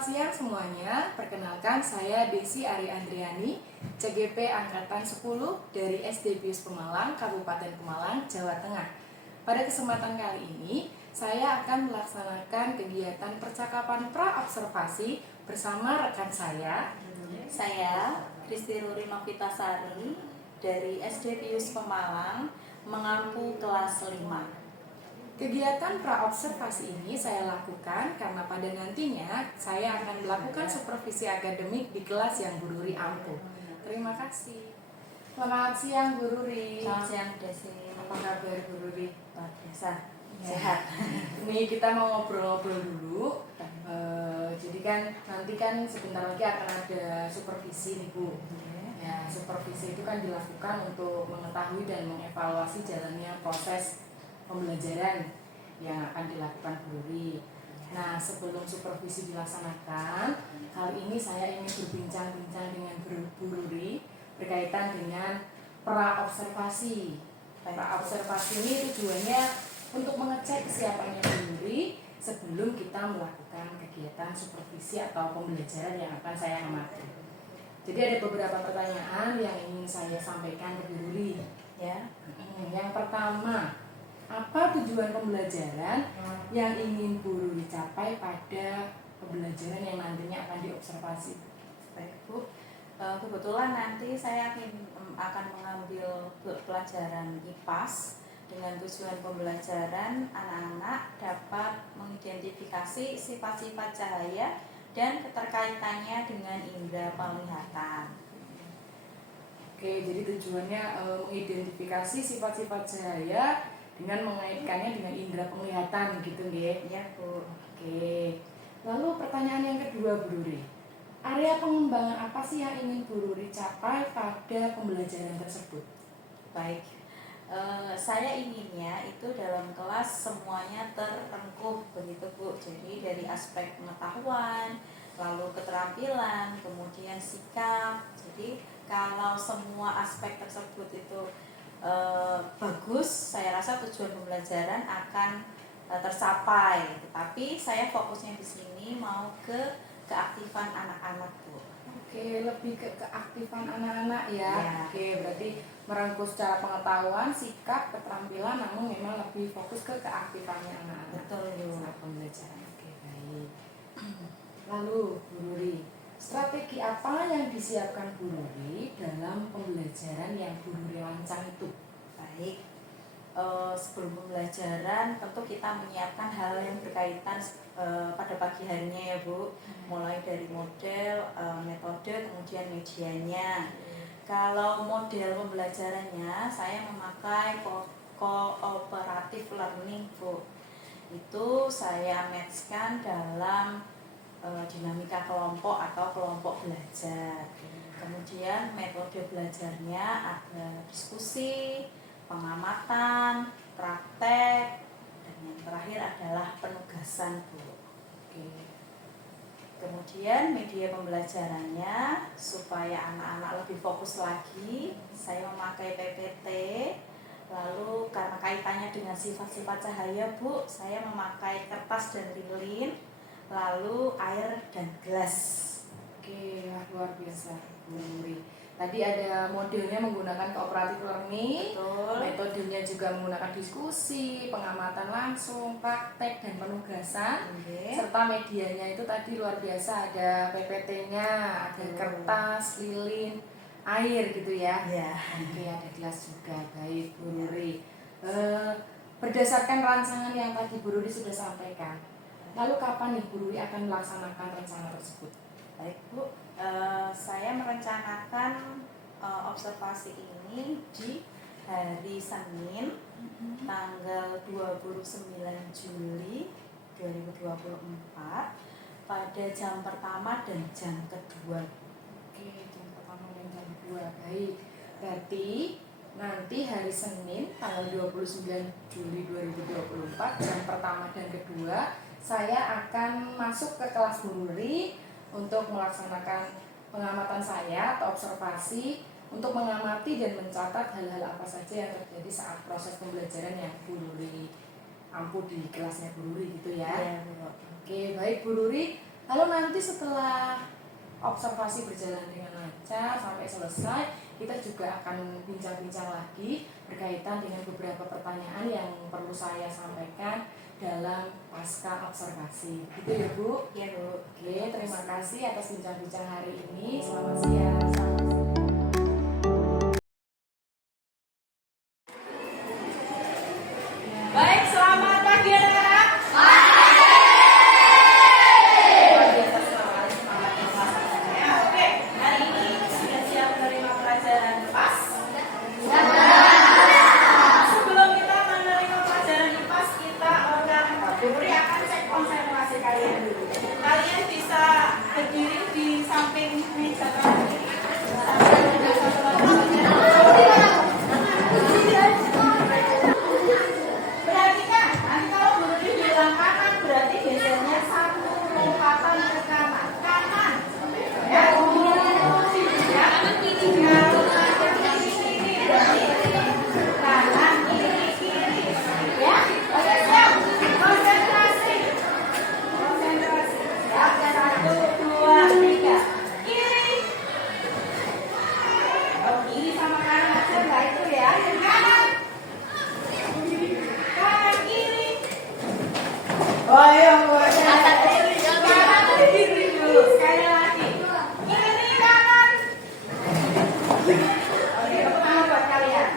Selamat siang semuanya, perkenalkan saya Desi Ari Andriani, CGP Angkatan 10 dari SD Pius Pemalang, Kabupaten Pemalang, Jawa Tengah. Pada kesempatan kali ini, saya akan melaksanakan kegiatan percakapan pra-observasi bersama rekan saya. Saya, Kristi Ruri Novitasari, dari SD Pius Pemalang, mengampu kelas 5. Kegiatan pra-observasi ini saya lakukan karena pada nantinya saya akan melakukan supervisi akademik di kelas yang Bu Ruri ampuh. Terima kasih. Selamat siang Bu Ruri. Selamat siang Desi. Apa kabar Bu Ruri? Luar biasa, sehat. Ini kita mau ngobrol-ngobrol dulu. Jadi kan nanti kan sebentar lagi akan ada supervisi nih Bu. Ya, supervisi itu kan dilakukan untuk mengetahui dan mengevaluasi jalannya proses pembelajaran yang akan dilakukan Bu Ruri. Nah, sebelum supervisi dilaksanakan, kali ini saya ingin berbincang-bincang dengan Bu Ruri berkaitan dengan pra-observasi. Pra-observasi ini tujuannya untuk mengecek kesiapannya Bu Ruri sebelum kita melakukan kegiatan supervisi atau pembelajaran yang akan saya amati. Jadi ada beberapa pertanyaan yang ingin saya sampaikan ke Bu Ruri. Ya. Yang pertama, apa tujuan pembelajaran yang ingin Bu Ruri capai pada pembelajaran yang nantinya akan diobservasi? Baik Bu, kebetulan nanti saya akan mengambil pelajaran IPAS dengan tujuan pembelajaran anak-anak dapat mengidentifikasi sifat-sifat cahaya dan keterkaitannya dengan indera penglihatan. Oke, jadi tujuannya mengidentifikasi sifat-sifat cahaya dengan mengaitkannya dengan indera penglihatan gitu nggih? Iya Bu. Oke. Lalu pertanyaan yang kedua Bu Ruri. Area pengembangan apa sih yang ingin Bu Ruri capai pada pembelajaran tersebut? Baik. Saya inginnya itu dalam kelas semuanya terengkuh begitu Bu. Jadi dari aspek pengetahuan, lalu keterampilan, kemudian sikap. Jadi kalau semua aspek tersebut itu bagus, saya rasa tujuan pembelajaran akan tercapai. Tetapi saya fokusnya di sini mau ke keaktifan anak-anak Bu. Oke, lebih ke keaktifan anak-anak ya. Ya. Oke, berarti merengkuh secara pengetahuan, sikap, keterampilan, namun memang lebih fokus ke keaktifannya anak-anak. Betul Bu. Saat pembelajaran. Oke, baik. Lalu Bu Ruri, strategi apa yang disiapkan Bu Ruri dalam pembelajaran yang Bu Ruri rancang itu? Baik, sebelum pembelajaran tentu kita menyiapkan hal yang berkaitan pada pagi harinya ya Bu. Mulai dari model, metode, kemudian medianya. Kalau model pembelajarannya saya memakai cooperative learning Bu. Itu saya matchkan dalam dinamika kelompok atau kelompok belajar. Kemudian metode belajarnya ada diskusi, pengamatan, praktek, dan yang terakhir adalah penugasan Bu. Oke. Kemudian media pembelajarannya supaya anak-anak lebih fokus lagi, saya memakai PPT. Lalu karena kaitannya dengan sifat-sifat cahaya Bu, saya memakai kertas dan lilin, lalu air dan gelas. Oke, luar biasa Bu Ruri. Tadi ada modelnya menggunakan cooperative learning. Betul. Metodenya juga menggunakan diskusi, pengamatan langsung, praktek, dan penugasan. Okay. Serta medianya itu tadi luar biasa, ada PPT-nya, ada kertas, lilin, air gitu ya. Ya. Oke, ada gelas juga. Baik Bu Ruri. Berdasarkan rancangan yang tadi Bu Ruri sudah sampaikan, lalu kapan nih Bu Ruri akan melaksanakan rencana tersebut? Baik Bu, saya merencanakan observasi ini di hari Senin tanggal 29 Juli 2024 pada jam pertama dan jam kedua. Oke, jam pertama dan jam kedua. Baik, berarti nanti hari Senin tanggal 29 Juli 2024 jam pertama dan kedua saya akan masuk ke kelas Bu Ruri untuk melaksanakan pengamatan saya atau observasi untuk mengamati dan mencatat hal-hal apa saja yang terjadi saat proses pembelajaran yang Bu Ruri ampuh di kelasnya Bu Ruri gitu ya. Ya, Bu. Oke, baik Bu Ruri. Lalu nanti setelah observasi berjalan dengan lancar sampai selesai, kita juga akan bincang-bincang lagi berkaitan dengan beberapa pertanyaan yang perlu saya sampaikan dalam pasca observasi. Gitu ya Bu? Ya Bu. Oke, terima kasih atas bincang-bincang hari ini. Selamat siang. Baik, selamat pagi anak-anak. Oke, hari ini sudah siap menerima pelajaran IPAS? Sebelum kita menerima pelajaran IPAS, kita Bu Nuri akan cek konsentrasi kalian dulu. Kalian bisa berdiri di samping meja kanan kiri. Perhatikan, nanti kalau Bu Nuri bilang kanan berarti gesernya satu lompatan ke kanan. Kanan. Ya. Ya. Kalau ada kiri berarti kanan, kiri. Ya. Oke, siap. Konsentrasi. Ya, 1, 2, 3. Kiri. Oh, kiri sama kanan aja enggak itu ya. Kanan. Kanan kiri. Oh, ayo, kanan kiri dulu. Sekali lagi. Kiri kanan. Oke, tepuk tangan buat kalian.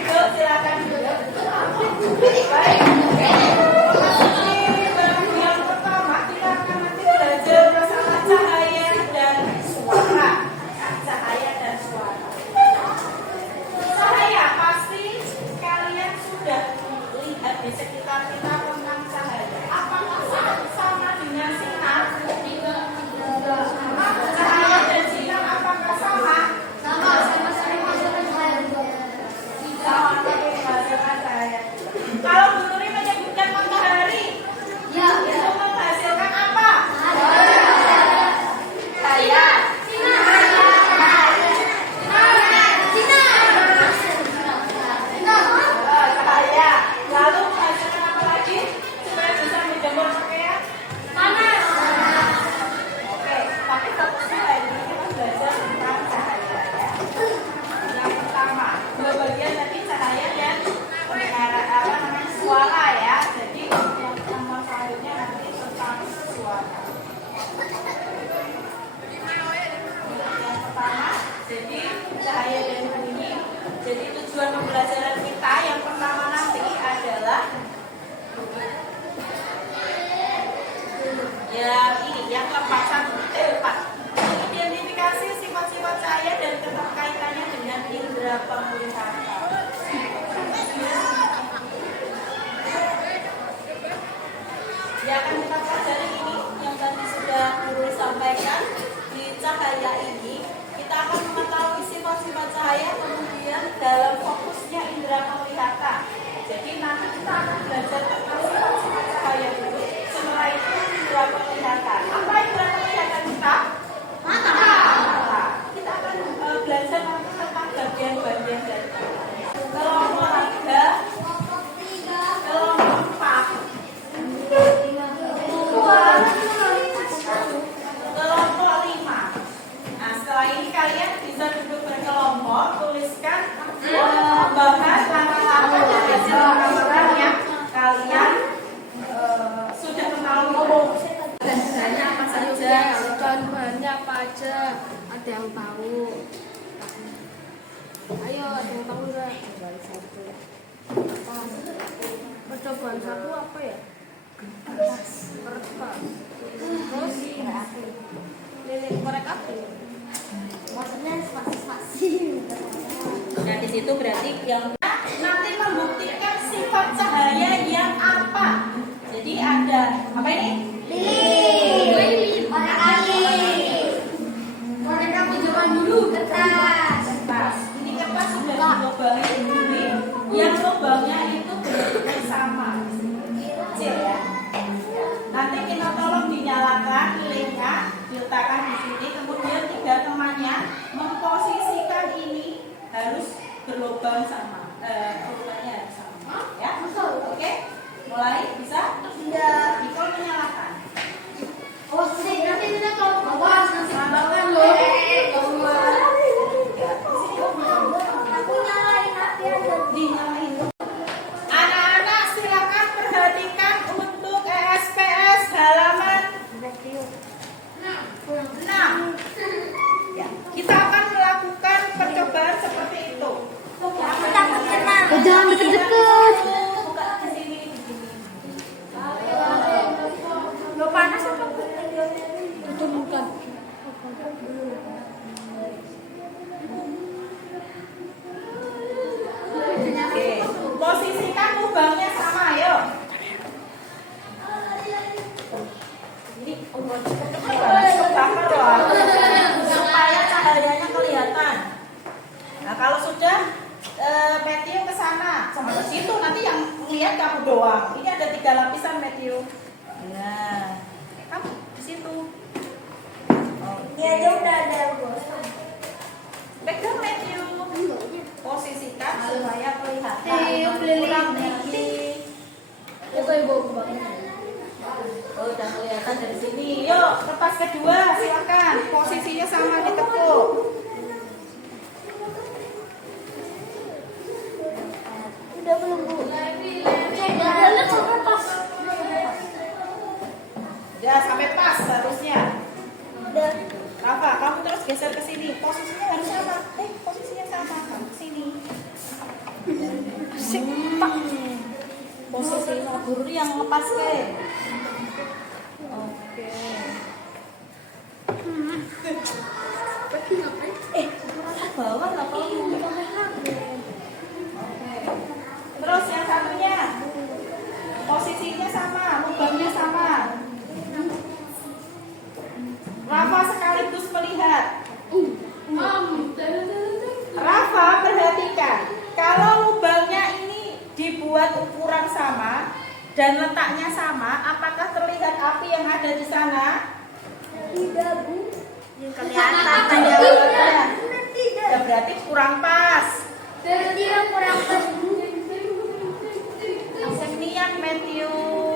Duduk, silakan duduk. Baik. Yang pertama kita akan nanti belajar bersama cahaya dan suara. Cahaya dan suara. Cahaya pasti kalian sudah lihat di sekitar kita tentang cahaya. Apakah sama dengan sinar? Cahaya dan sinar apakah sama? Sama tapi menghasilkan cahaya. Kalau Bu Nuri menyebutkan matahari, itu menghasilkan apa? Cahaya. Cahaya. Lalu menghasilkan apa lagi? Supaya bisa menjemur pakaian. Oke, tapi fokusnya hari ini kita belajar tentang cahaya ya. Yang pertama, dua bagian tadi cahaya dan suara ya. Jadi yang nomor selanjutnya nanti tentang suara. Yang pertama, jadi cahaya dan bunyi. Jadi tujuan pembelajaran kita yang pertama nanti adalah yang keempat identifikasi sifat-sifat cahaya dan keterkaitannya dengan indera penglihatan. Yang akan kita pelajari ini yang tadi sudah Guru sampaikan di cahaya ini, kita akan mengetahui sifat-sifat cahaya kemudian dalam fokusnya indera penglihatan. Jadi nanti kita akan belajar tentang sifat-sifat cahaya dulu. Setelah itu indera penglihatan. Apa indera penglihatan kita? Mata. Kita akan belajar nanti tentang bagian-bagian dari kelompok 3, kelompok 4, kelompok 5. Nah, setelah ini kalian bisa duduk berkelompok, tuliskan bahas langkah-langkah dan hasil pengamatan yang kalian sudah ketahui. Dan bahannya apa saja? Bahan-bahannya apa aja? Ada yang tahu? Ayo, ada yang tahu nggak? Percobaan satu apa ya? Kertas. Terus lilin korek api. Maksudnya spasi-spasi. Nah, di situ berarti yang nanti membuktikan sifat cahaya yang apa. Jadi ada apa ini? Lilin. Korek api. Korek api zaman dulu. Kertas. Ini kertas sudah dilubangin dulu. Yang lubangnya itu benar-benar sama. Kecil ya. Nanti kita tolong dinyalakan lilinnya, diletakkan di sini. Kemudian 3 temannya memposisikan ini harus berlubang sama. Lubangnya harus sama. Ya. Oke. Mulai bisa? Sudah. Kebakar loh, supaya cahayanya kelihatan. Nah kalau sudah Matthew ke sana sama ke situ, nanti yang lihat kamu doang. Ini ada 3 lapisan Matthew. Nah, kamu di situ. Ini aja udah ada gosong. Pegang Matthew. Posisikan supaya kelihatan. Keliling dikit. Itu ibu banget. Oh, udah kelihatan dari sini. Yuk, lepas kedua, silakan. Posisinya sama ditekuk. Udah belum bu? Ya, sampai pas harusnya. Udah. Rafa, kamu terus geser ke sini. Posisinya harus sama. Posisinya sama. Kamu ke sini. Posisi guru yang lepas ke. Oke. Bawa nggak perlu. Oke. Terus yang satunya. Posisinya sama, lubangnya sama. Rafa sekaligus melihat. Rafa perhatikan, kalau lubangnya ini dibuat ukuran sama dan letaknya sama, apakah terlihat api yang ada di sana? Tidak bu. Kelihatan Tidak. Ya berarti kurang pas. Tidak kurang pas bu. Niat Matthew.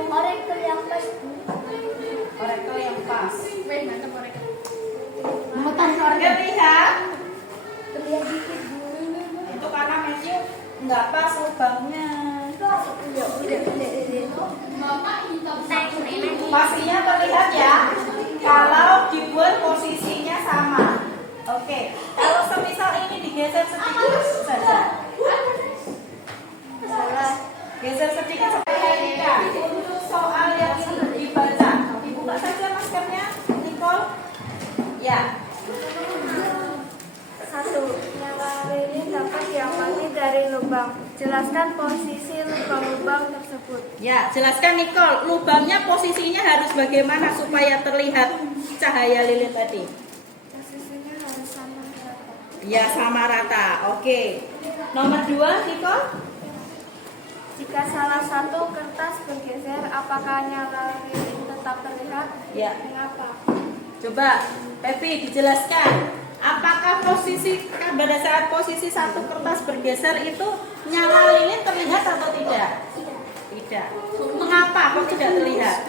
Orektor yang pas bu. Korektor yang pas. Mantap orektor. Terlihat? Terlihat dikit bu. Itu karena Matthew nggak pas lubangnya. Pastinya terlihat ya. Kalau dibuat posisinya sama. Oke. Kalau semisal ini digeser sedikit saja. Geser sedikit saja. Untuk soal yang ini dibaca. Dibuka saja maskernya, Nicole. Ya. 1. Nyala lilin dapat diamati dari lubang. Jelaskan posisi lubang-lubang tersebut. Ya, jelaskan Nicole, lubangnya posisinya harus bagaimana supaya terlihat cahaya lilin tadi? Posisinya harus sama rata. Ya, sama rata. Oke. Nomor 2, Nicole. Jika salah satu kertas bergeser, apakah nyala lilin tetap terlihat? Ya. Mengapa? Coba, Pepi dijelaskan. Apakah pada saat posisi satu kertas bergeser itu nyala lilin terlihat atau tidak? Tidak. Mengapa kok tidak terlihat?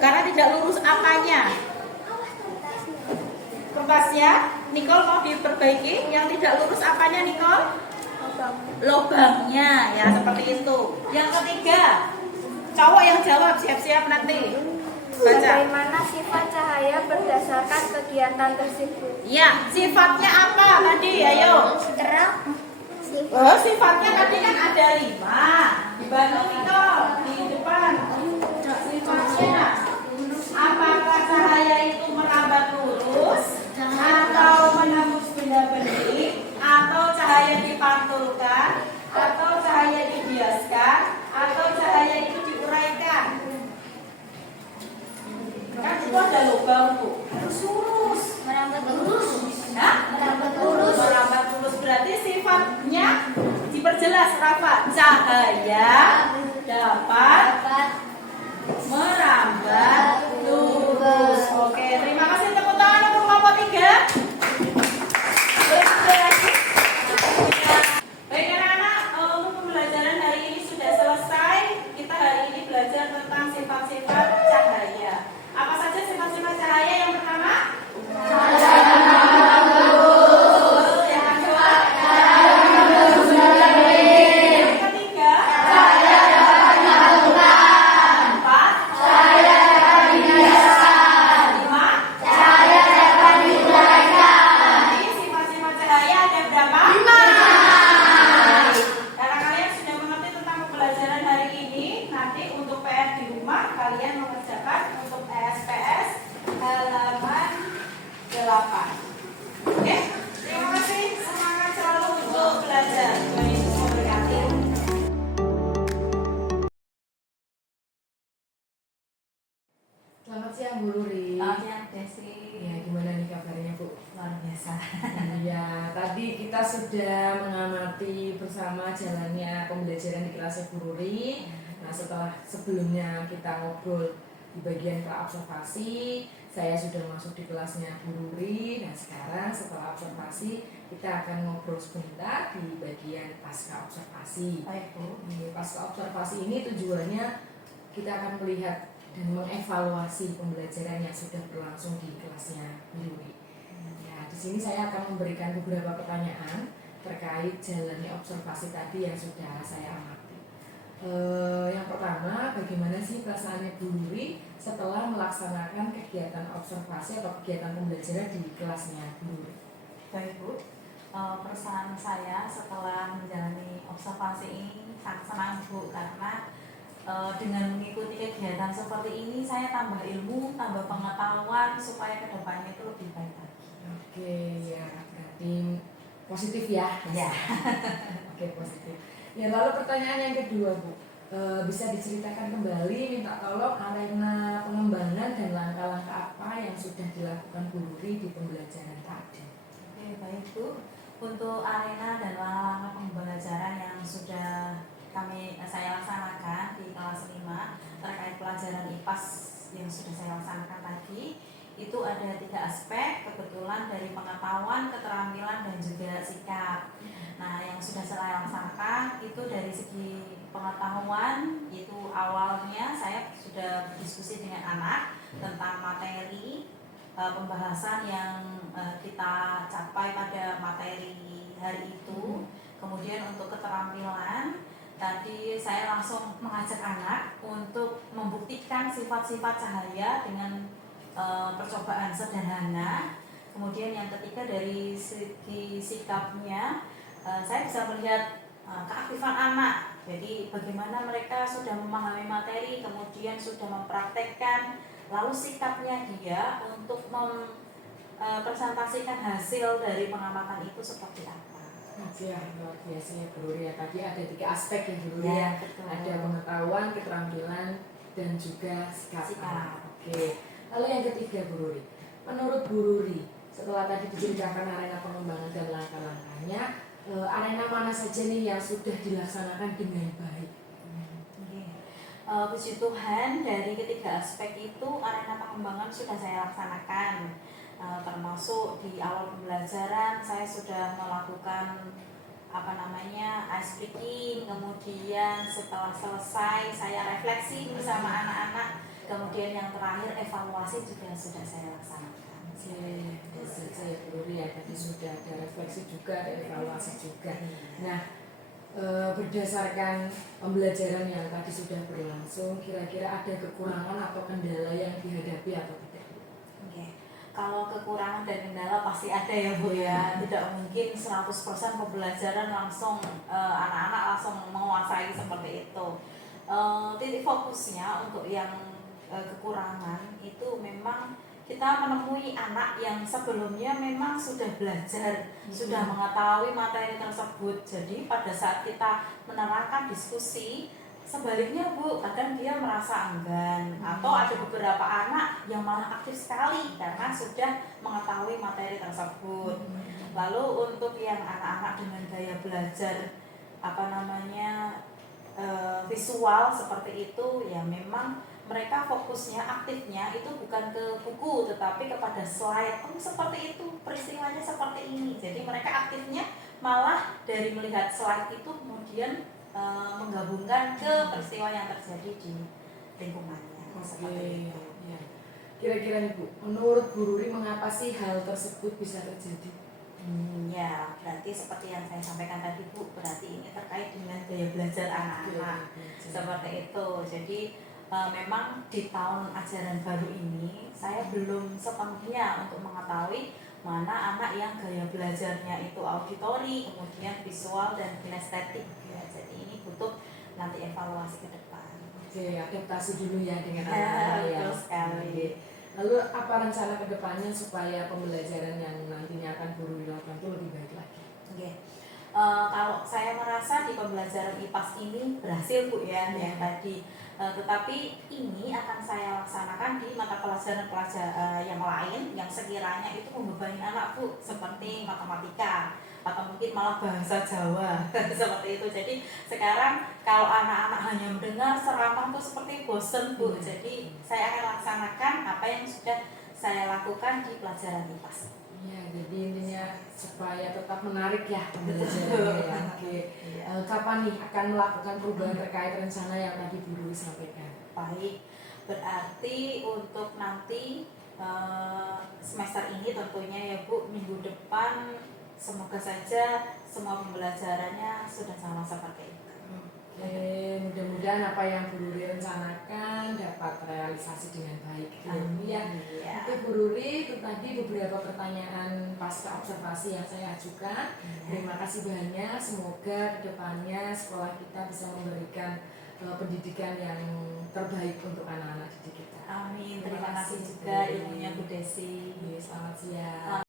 Karena tidak lurus apanya? Kertasnya, Nicole mau diperbaiki. Yang tidak lurus apanya, Nicole? Lubangnya, ya seperti itu. Yang ketiga, cowok yang jawab, siap-siap nanti. Baca. Bagaimana sifat cahaya berdasarkan kegiatan tersebut? Ya, sifatnya apa tadi? Ayo. Terang. Oh, sifatnya tadi kan ada 5. Dibantu Nicole di depan. Sifatnya, apakah cahaya itu merambat lurus, atau menembus benda-benda, atau cahaya dipantulkan, atau cahaya dibiaskan, atau cahaya itu diuraikan? Kan itu ada lubang tuh, harus lurus. Merambat lurus. Nah, Merambat lurus. merambat lurus berarti sifatnya diperjelas, Rafa. Cahaya dapat merambat lurus. Oke, terima kasih. Tepuk tangan untuk kelompok 3. Baik anak-anak, untuk pembelajaran hari ini sudah selesai. Kita hari ini belajar tentang sifat-sifat cahaya. Apa saja sifat-sifat cahaya? Yang pertama, yang kedua, yang ketiga, empat, lima, jadi sifat-sifat cahaya ada berapa? 5. Karena kalian sudah mengerti tentang pembelajaran hari ini, nanti untuk PR di rumah kalian mengerjakan untuk SPS halaman 8. Oke, terima kasih. Semangat selalu untuk belajar. Tuhan Yesus memberkati. Selamat siang Bu Ruri. Selamat siang Desi. Ya, gimana nih kabarnya Bu? Luar biasa. Ya, tadi kita sudah mengamati bersama jalannya pembelajaran di kelasnya Bu Ruri. Nah, sebelumnya kita ngobrol di bagian observasi, saya sudah masuk di kelasnya Bu Ruri. Nah, sekarang setelah observasi, kita akan ngobrol sebentar di bagian pasca observasi. Baik Bu. Pasca observasi ini tujuannya kita akan melihat dan mengevaluasi pembelajaran yang sudah berlangsung di kelasnya Bu Ruri. Ya, di sini saya akan memberikan beberapa pertanyaan terkait jalannya observasi tadi yang sudah saya amati. Yang pertama, bagaimana sih perasaannya Bu Ruri setelah melaksanakan kegiatan observasi atau kegiatan pembelajaran di kelasnya Bu Ruri? Baik Bu. Perasaan saya setelah menjalani observasi ini sangat senang Bu, karena dengan mengikuti kegiatan seperti ini saya tambah ilmu, tambah pengetahuan supaya kedepannya itu lebih baik lagi. Oke, ya berarti positif ya. Ya. Oke, positif. Ya, lalu pertanyaan yang kedua Bu, bisa diceritakan kembali, minta tolong arena pengembangan dan langkah-langkah apa yang sudah dilakukan Bu Ruri di pembelajaran tadi. Oke, baik Bu. Untuk arena dan langkah-langkah pembelajaran yang sudah saya laksanakan di kelas 5 terkait pelajaran IPAS yang sudah saya laksanakan tadi, itu ada 3 aspek, kebetulan dari pengetahuan, keterampilan, dan juga sikap. Nah, yang sudah saya laksanakan itu dari segi pengetahuan, itu awalnya saya sudah berdiskusi dengan anak tentang materi pembahasan yang kita capai pada materi hari itu. Kemudian untuk keterampilan, tadi saya langsung mengajak anak untuk membuktikan sifat-sifat cahaya dengan percobaan sederhana. Kemudian yang ketiga dari segi sikapnya, saya bisa melihat keaktifan anak. Jadi bagaimana mereka sudah memahami materi, kemudian sudah mempraktekkan, lalu sikapnya dia untuk mempresentasikan hasil dari pengamatan itu seperti apa. Ya, luar biasa ya Bu Ruri ya. Tadi ada 3 aspek ya Bu Ruri ya. Ada pengetahuan, keterampilan, dan juga sikap. Oke. Lalu yang ketiga Bu Ruri, menurut Bu Ruri setelah tadi diceritakan arena pengembangan dan langkah-langkahnya, arena mana saja nih yang sudah dilaksanakan dengan baik? Puji Tuhan, dari ketiga aspek itu arena pengembangan sudah saya laksanakan. Termasuk di awal pembelajaran saya sudah melakukan ice breaking, kemudian setelah selesai saya refleksi bersama anak-anak, kemudian yang terakhir evaluasi juga sudah saya laksanakan. Saya Bu Ruri ya, tadi sudah ada refleksi juga, ada evaluasi juga. Nah, berdasarkan pembelajaran yang tadi sudah berlangsung, kira-kira ada kekurangan atau kendala yang dihadapi atau tidak? Kalau kekurangan dan kendala pasti ada ya Bu ya. Tidak mungkin 100% pembelajaran langsung anak-anak langsung menguasai seperti itu. Titik fokusnya untuk yang kekurangan itu memang kita menemui anak yang sebelumnya memang sudah belajar, sudah mengetahui materi tersebut. Jadi pada saat kita menerangkan diskusi, sebaliknya Bu, kadang dia merasa enggan, atau ada beberapa anak yang malah aktif sekali karena sudah mengetahui materi tersebut. Lalu untuk yang anak-anak dengan gaya belajar visual seperti itu, ya memang mereka fokusnya, aktifnya itu bukan ke buku tetapi kepada slide. Seperti itu, peristiwanya seperti ini. Jadi mereka aktifnya malah dari melihat slide itu kemudian menggabungkan ke peristiwa yang terjadi di lingkungannya. Seperti itu. Ya. Kira-kira nih Bu, menurut Bu Ruri mengapa sih hal tersebut bisa terjadi? Ya, berarti seperti yang saya sampaikan tadi Bu, berarti ini terkait dengan gaya belajar anak-anak. Seperti itu. Jadi memang di tahun ajaran baru ini saya belum sepenuhnya untuk mengetahui mana anak yang gaya belajarnya itu auditori, kemudian visual dan kinestetik. Ya, jadi ini butuh nanti evaluasi ke depan. Oke, adaptasi dulu ya dengan anak-anak ya. Betul sekali. Lalu apa rencana ke depannya supaya pembelajaran yang nantinya akan Bu Ruri lakukan itu lebih baik lagi? Oke. Kalau saya merasa di pembelajaran IPAS ini berhasil Bu ya, yang tadi. Tetapi ini akan saya laksanakan di mata pelajaran yang lain yang sekiranya itu membebani anak Bu, seperti matematika atau mungkin malah bahasa Jawa seperti itu. Jadi sekarang kalau anak-anak hanya mendengar ceramah tuh seperti bosen Bu. Jadi saya akan laksanakan apa yang sudah saya lakukan di pelajaran IPAS. Ya, jadi intinya supaya tetap menarik ya pembelajarannya ya. Oke. Kapan nih akan melakukan perubahan terkait rencana yang tadi Bu Ruli sampaikan? Baik, berarti untuk nanti semester ini tentunya ya Bu, minggu depan semoga saja semua pembelajarannya sudah sama seperti itu. Oke, mudah-mudahan apa yang Bu Ruli rencanakan dapat realisasi dengan baik. Ya. Oke Bu Ruli, itu tadi beberapa pertanyaan pasca observasi yang saya ajukan. Terima kasih banyak. Semoga kedepannya sekolah kita bisa memberikan pendidikan yang terbaik untuk anak-anak didik kita. Amin. Terima kasih juga ilmunya Bu Desi. Selamat siang.